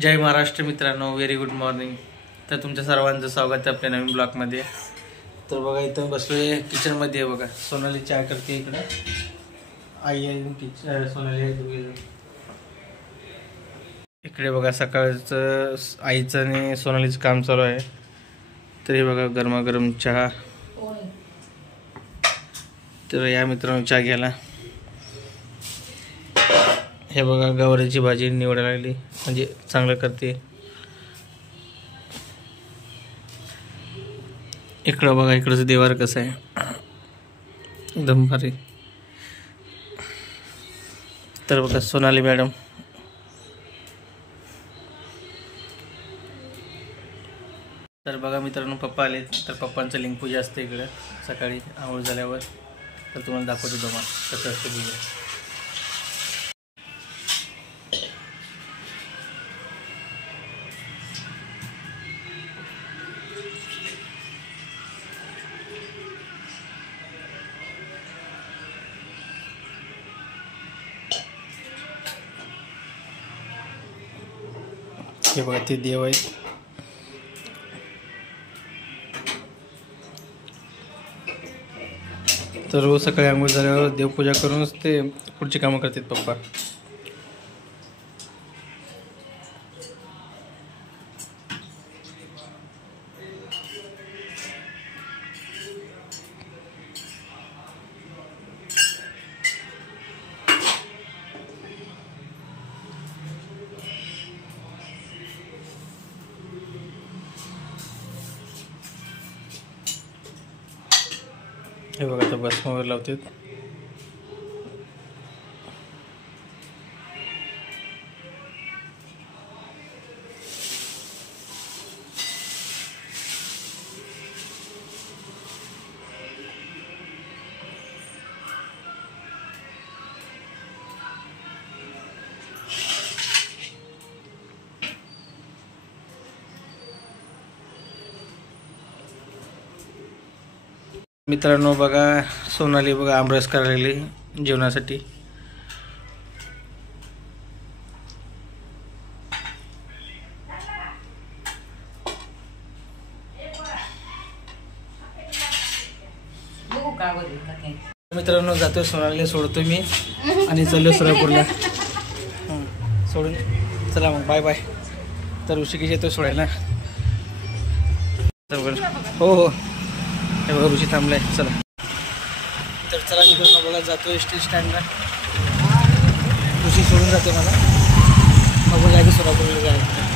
जय महाराष्ट्र मित्रांनो, very good morning. तर तुमच्या सर्वांचं स्वागत आहे आपल्या नवीन ब्लॉगमध्ये. तर बघा इथं बसलोय किचनमध्ये आहे. बघा सोनाली चहा करते. इकडं आई आहे, सोनाली आहे दोघे. इकडे बघा सकाळचं आईचं आणि सोनालीचं काम चालू आहे. तरी बघा गरमागरम चहा. तर या मित्रांनो चहा घ्यायला. हे बघा गवारीची भाजी निवडायला लागली, म्हणजे चांगलं करते. इकडं बघा इकडचं देवार कसं आहे, एकदम भारी. तर बघा सोनाली मॅडम. तर बघा मित्रांनो पप्पा आले. तर पप्पांचं लिंगपूजा असते इकडं सकाळी आंघोळ झाल्यावर. तर तुम्हाला दाखवतो तुम्हाला कसं असतं पूजा. हे बघा ते देव आहेत. तर रोज सकाळी आंघोळ झाल्यावर देवपूजा करूनच ते पुढची कामं करतात पप्पा. हे बघा आता भस्म वगैरे लावतात. मित्रांनो बघा सोनाली बघा आमरस करायला लागली जेवणासाठी. मित्रांनो जातोय सोनालीला सोडतो मी आणि चाललो सोलापूरला. सोडून चला मग बाय बाय. तर ऋषिकेश येतोय सोडायला. हो हो हे बघा ऋषी थांबलाय. चला तर चला मित्रांनो बघा जातोय स्टँडला. ऋषी सोडून जाते मला. मग जायचं सोलापूरला जायचं.